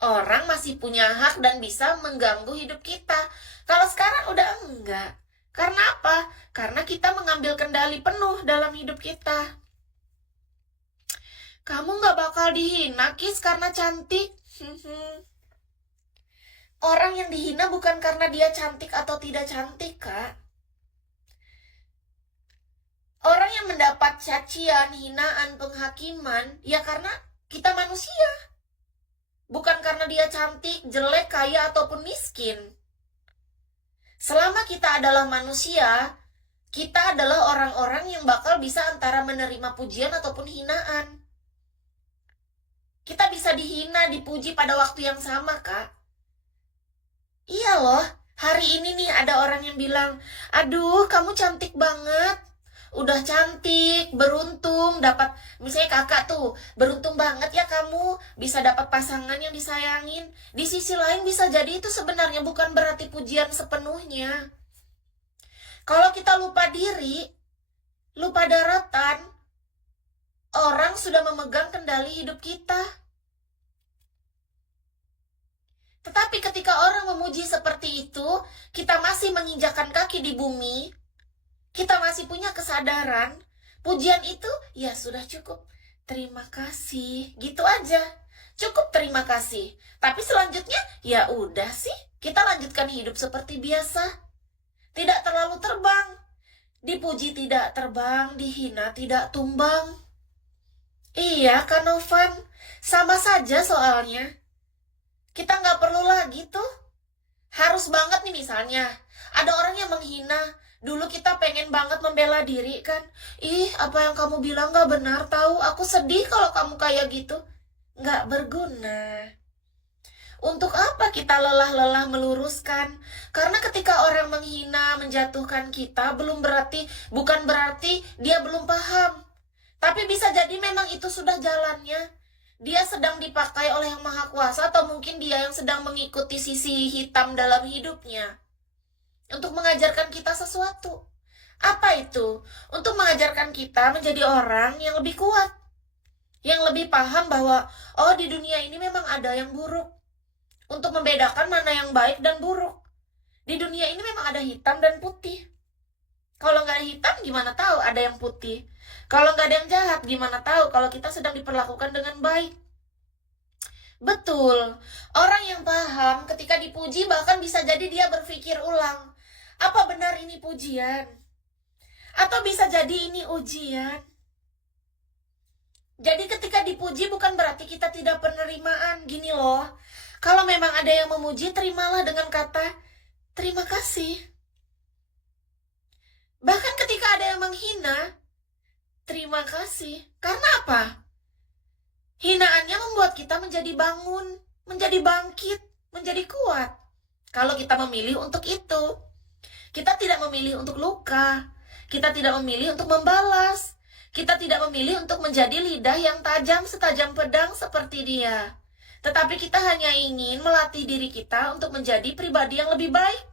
Orang masih punya hak dan bisa mengganggu hidup kita. Kalau sekarang udah enggak. Karena apa? Karena kita mengambil kendali penuh dalam hidup kita. Kamu nggak bakal dihina, Kis, karena cantik. Orang yang dihina bukan karena dia cantik atau tidak cantik, Kak. Orang yang mendapat cacian, hinaan, penghakiman, ya karena kita manusia. Bukan karena dia cantik, jelek, kaya, ataupun miskin. Selama kita adalah manusia, kita adalah orang-orang yang bakal bisa antara menerima pujian ataupun hinaan. Kita bisa dihina, dipuji pada waktu yang sama, Kak. Iya loh, hari ini nih ada orang yang bilang, aduh kamu cantik banget. Udah cantik, beruntung, dapat, misalnya kakak tuh, beruntung banget ya kamu bisa dapat pasangan yang disayangin. Di sisi lain bisa jadi itu sebenarnya bukan berarti pujian sepenuhnya. Kalau kita lupa diri, lupa daratan, orang sudah memegang kendali hidup kita. Tetapi ketika orang memuji seperti itu, kita masih menginjakan kaki di bumi, kita masih punya kesadaran, pujian itu ya sudah cukup. Terima kasih, gitu aja. Cukup terima kasih. Tapi selanjutnya ya udah sih, kita lanjutkan hidup seperti biasa. Tidak terlalu terbang. Dipuji tidak terbang, dihina tidak tumbang. Iya, Kak Novan. Sama saja soalnya. Kita nggak perlu lagi tuh. Harus banget nih misalnya. Ada orang yang menghina. Dulu kita pengen banget membela diri kan. Ih, apa yang kamu bilang nggak benar tahu. Aku sedih kalau kamu kayak gitu. Nggak berguna. Untuk apa kita lelah-lelah meluruskan? Karena ketika orang menghina, menjatuhkan kita, bukan berarti dia belum paham. Tapi bisa jadi memang itu sudah jalannya. Dia sedang dipakai oleh Yang Maha Kuasa atau mungkin dia yang sedang mengikuti sisi hitam dalam hidupnya. Untuk mengajarkan kita sesuatu. Apa itu? Untuk mengajarkan kita menjadi orang yang lebih kuat. Yang lebih paham bahwa, oh di dunia ini memang ada yang buruk. Untuk membedakan mana yang baik dan buruk. Di dunia ini memang ada hitam dan putih. Kalau nggak ada hitam, gimana tahu ada yang putih? Kalau nggak ada yang jahat, gimana tahu kalau kita sedang diperlakukan dengan baik? Betul, orang yang paham ketika dipuji bahkan bisa jadi dia berpikir ulang. Apa benar ini pujian? Atau bisa jadi ini ujian? Jadi ketika dipuji bukan berarti kita tidak penerimaan. Gini loh, kalau memang ada yang memuji, terimalah dengan kata, terima kasih. Bahkan ketika ada yang menghina, terima kasih. Karena apa? Hinaannya membuat kita menjadi bangun, menjadi bangkit, menjadi kuat. Kalau kita memilih untuk itu, kita tidak memilih untuk luka, kita tidak memilih untuk membalas, kita tidak memilih untuk menjadi lidah yang tajam setajam pedang seperti dia. Tetapi kita hanya ingin melatih diri kita untuk menjadi pribadi yang lebih baik.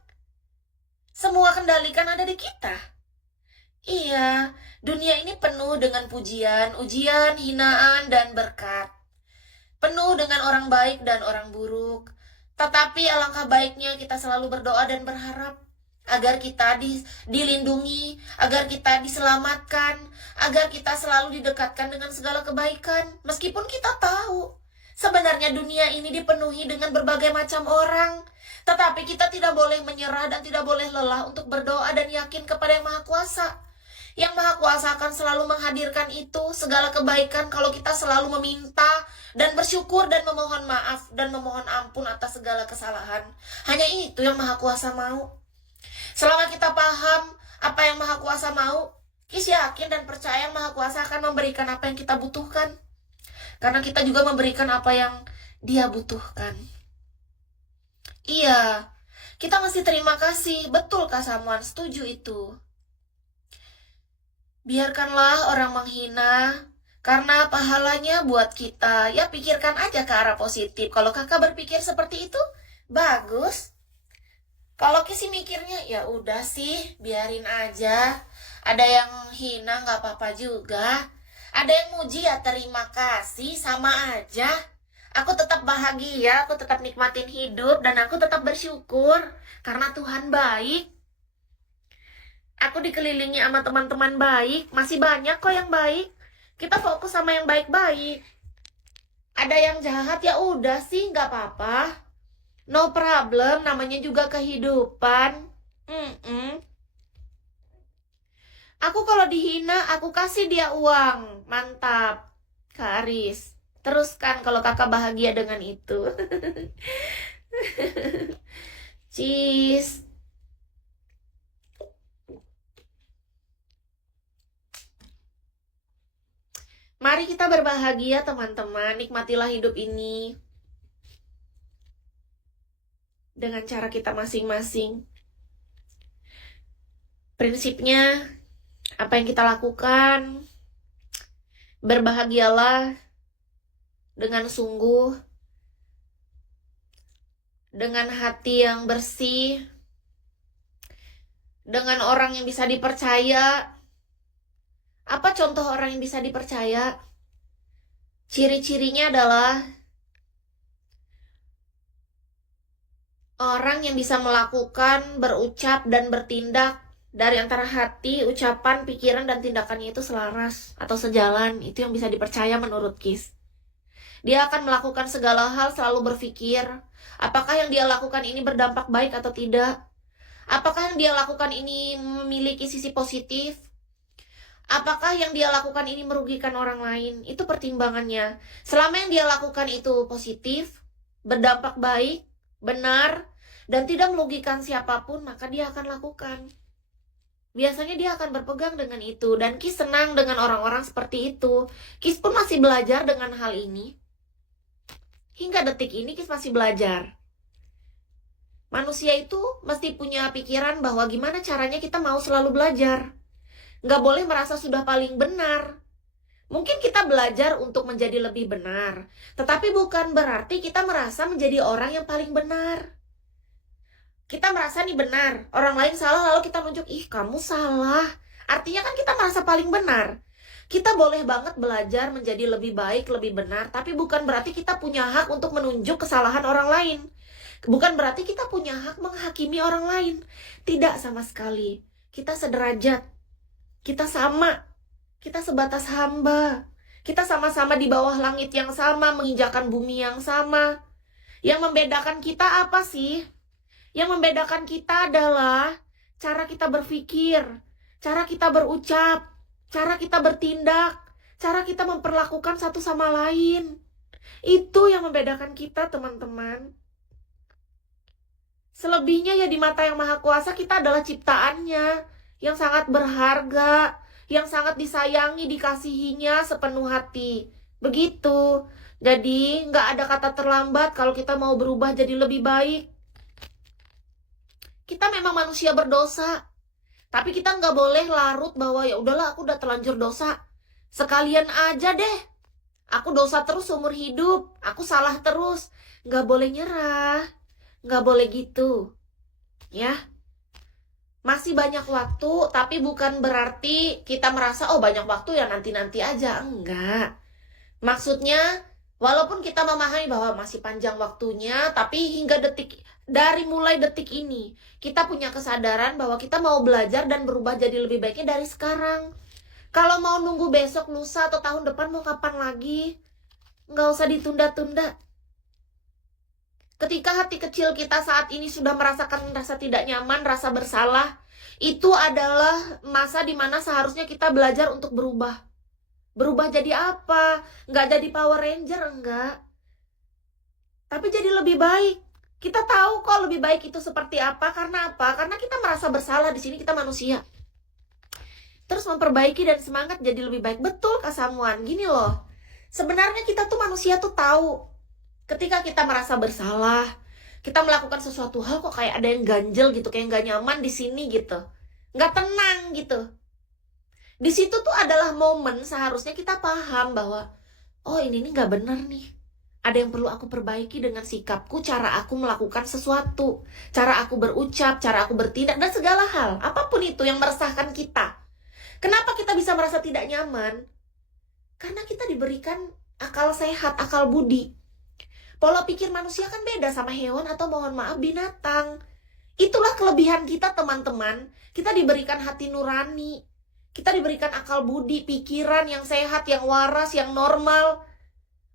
Semua kendalikan ada di kita. Iya, dunia ini penuh dengan pujian, ujian, hinaan, dan berkat. Penuh dengan orang baik dan orang buruk. Tetapi alangkah baiknya kita selalu berdoa dan berharap agar kita dilindungi, agar kita diselamatkan, agar kita selalu didekatkan dengan segala kebaikan. Meskipun kita tahu, sebenarnya dunia ini dipenuhi dengan berbagai macam orang. Tetapi kita tidak boleh menyerah dan tidak boleh lelah untuk berdoa dan yakin kepada Yang Maha Kuasa. Yang Maha Kuasa akan selalu menghadirkan itu, segala kebaikan kalau kita selalu meminta dan bersyukur dan memohon maaf dan memohon ampun atas segala kesalahan. Hanya itu yang Maha Kuasa mau. Selama kita paham apa yang Maha Kuasa mau, Kis yakin dan percaya Yang Maha Kuasa akan memberikan apa yang kita butuhkan. Karena kita juga memberikan apa yang Dia butuhkan. Iya, kita mesti terima kasih. Betul Kak Samuan, setuju itu. Biarkanlah orang menghina, karena pahalanya buat kita. Ya pikirkan aja ke arah positif. Kalau kakak berpikir seperti itu, bagus. Kalau Kisi mikirnya, ya udah sih, biarin aja. Ada yang hina nggak apa-apa juga. Ada yang muji ya terima kasih, sama aja. Aku tetap bahagia, aku tetap nikmatin hidup, dan aku tetap bersyukur karena Tuhan baik. Aku dikelilingi sama teman-teman baik, masih banyak kok yang baik. Kita fokus sama yang baik-baik. Ada yang jahat ya udah sih, nggak apa-apa. No problem, namanya juga kehidupan. Aku kalau dihina, aku kasih dia uang. Mantap, Kak Aris. Teruskan kalau kakak bahagia dengan itu. Cheese. Mari kita berbahagia teman-teman. Nikmatilah hidup ini dengan cara kita masing-masing. Prinsipnya, apa yang kita lakukan, berbahagialah dengan sungguh, dengan hati yang bersih, dengan orang yang bisa dipercaya. Apa contoh orang yang bisa dipercaya? Ciri-cirinya adalah orang yang bisa melakukan, berucap, dan bertindak dari antara hati, ucapan, pikiran, dan tindakannya itu selaras atau sejalan. Itu yang bisa dipercaya menurut Kis. Dia akan melakukan segala hal selalu berpikir, apakah yang dia lakukan ini berdampak baik atau tidak? Apakah yang dia lakukan ini memiliki sisi positif? Apakah yang dia lakukan ini merugikan orang lain? Itu pertimbangannya. Selama yang dia lakukan itu positif, berdampak baik, benar, dan tidak merugikan siapapun, maka dia akan lakukan. Biasanya dia akan berpegang dengan itu. Dan Kis senang dengan orang-orang seperti itu. Kis pun masih belajar dengan hal ini. Hingga detik ini Kis masih belajar. Manusia itu mesti punya pikiran bahwa gimana caranya kita mau selalu belajar. Nggak boleh merasa sudah paling benar. Mungkin kita belajar untuk menjadi lebih benar, tetapi bukan berarti kita merasa menjadi orang yang paling benar. Kita merasa nih benar, orang lain salah, lalu kita nunjuk, ih kamu salah. Artinya kan kita merasa paling benar. Kita boleh banget belajar menjadi lebih baik, lebih benar, tapi bukan berarti kita punya hak untuk menunjuk kesalahan orang lain. Bukan berarti kita punya hak menghakimi orang lain. Tidak sama sekali. Kita sederajat. Kita sama. Kita sebatas hamba. Kita sama-sama di bawah langit yang sama, menginjakan bumi yang sama. Yang membedakan kita apa sih? Yang membedakan kita adalah cara kita berpikir, cara kita berucap, cara kita bertindak, cara kita memperlakukan satu sama lain. Itu yang membedakan kita, teman-teman. Selebihnya ya di mata Yang Maha Kuasa kita adalah ciptaannya yang sangat berharga, yang sangat disayangi, dikasihinya sepenuh hati. Begitu. Jadi nggak ada kata terlambat kalau kita mau berubah jadi lebih baik. Kita memang manusia berdosa, tapi kita nggak boleh larut bahwa ya udahlah aku udah terlanjur dosa. Sekalian aja deh. Aku dosa terus seumur hidup. Aku salah terus. Nggak boleh nyerah. Nggak boleh gitu. Ya. Masih banyak waktu, tapi bukan berarti kita merasa, oh banyak waktu ya nanti-nanti aja. Enggak. Maksudnya, walaupun kita memahami bahwa masih panjang waktunya, tapi hingga dari mulai detik ini, kita punya kesadaran bahwa kita mau belajar dan berubah jadi lebih baiknya dari sekarang. Kalau mau nunggu besok, lusa, atau tahun depan mau kapan lagi? Nggak usah ditunda-tunda. Ketika hati kecil kita saat ini sudah merasakan rasa tidak nyaman, rasa bersalah, itu adalah masa dimana seharusnya kita belajar untuk berubah. Berubah jadi apa? Nggak jadi Power Ranger, enggak. Tapi jadi lebih baik. Kita tahu kok lebih baik itu seperti apa. Karena apa? Karena kita merasa bersalah. Di sini kita manusia. Terus memperbaiki dan semangat jadi lebih baik. Betul Kak Samuan. Gini loh. Sebenarnya kita tuh manusia tuh tahu. Ketika kita merasa bersalah, kita melakukan sesuatu hal kok kayak ada yang ganjel gitu. Kayak nggak nyaman di sini gitu. Nggak tenang gitu. Di situ tuh adalah momen seharusnya kita paham bahwa oh ini nih nggak benar nih. Ada yang perlu aku perbaiki dengan sikapku, cara aku melakukan sesuatu, cara aku berucap, cara aku bertindak, dan segala hal. Apapun itu yang meresahkan kita. Kenapa kita bisa merasa tidak nyaman? Karena kita diberikan akal sehat, akal budi. Pola pikir manusia kan beda sama hewan atau mohon maaf binatang. Itulah kelebihan kita teman-teman. Kita diberikan hati nurani. Kita diberikan akal budi, pikiran yang sehat, yang waras, yang normal.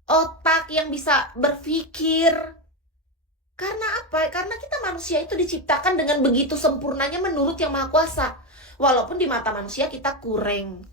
Otak yang bisa berpikir. Karena apa? Karena kita manusia itu diciptakan dengan begitu sempurnanya menurut Yang Maha Kuasa. Walaupun di mata manusia kita kurang.